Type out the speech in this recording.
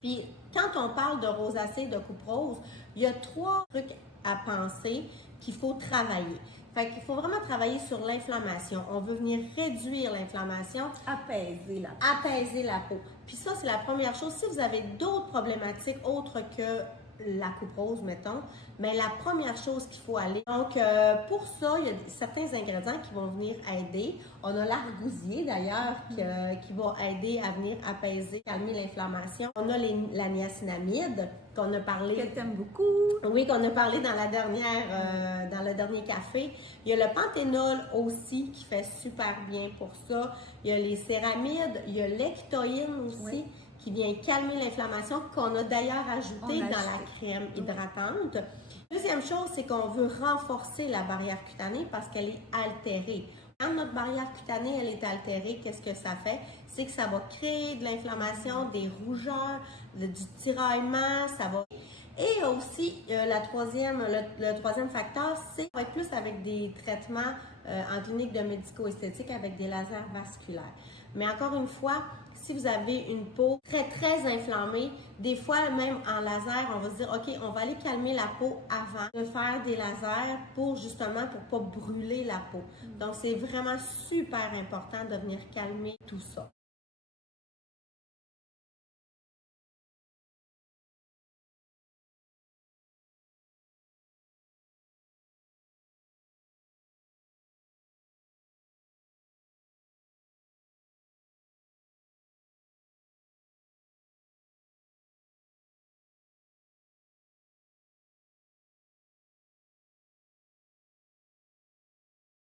Puis, quand on parle de rosacée, de coupe rose, il y a 3 trucs à penser qu'il faut travailler. Fait qu'il faut vraiment travailler sur l'inflammation. On veut venir réduire l'inflammation, apaiser la peau. Puis ça, c'est la première chose. Si vous avez d'autres problématiques autres que la coupe rose, mettons, mais la première chose qu'il faut aller. Donc, pour ça, il y a certains ingrédients qui vont venir aider. On a l'argousier, d'ailleurs, qui va aider à venir apaiser, calmer l'inflammation. On a la niacinamide, qu'on a parlé... Que t'aimes beaucoup. Oui, qu'on a parlé dans dans le dernier café. Il y a le panthénol aussi, qui fait super bien pour ça. Il y a les céramides, il y a l'ectoïne aussi. Oui, qui vient calmer l'inflammation, qu'on a d'ailleurs ajouté dans la crème hydratante. Deuxième chose, c'est qu'on veut renforcer la barrière cutanée parce qu'elle est altérée. Quand notre barrière cutanée elle est altérée, qu'est-ce que ça fait? C'est que ça va créer de l'inflammation, des rougeurs, du tiraillement, ça va... Et aussi, le troisième facteur, c'est qu'on va être plus avec des traitements en clinique de médico-esthétique avec des lasers vasculaires. Mais encore une fois, si vous avez une peau très inflammée, des fois même en laser, on va se dire, OK, on va aller calmer la peau avant de faire des lasers pour justement, pour pas brûler la peau. Donc, c'est vraiment super important de venir calmer tout ça.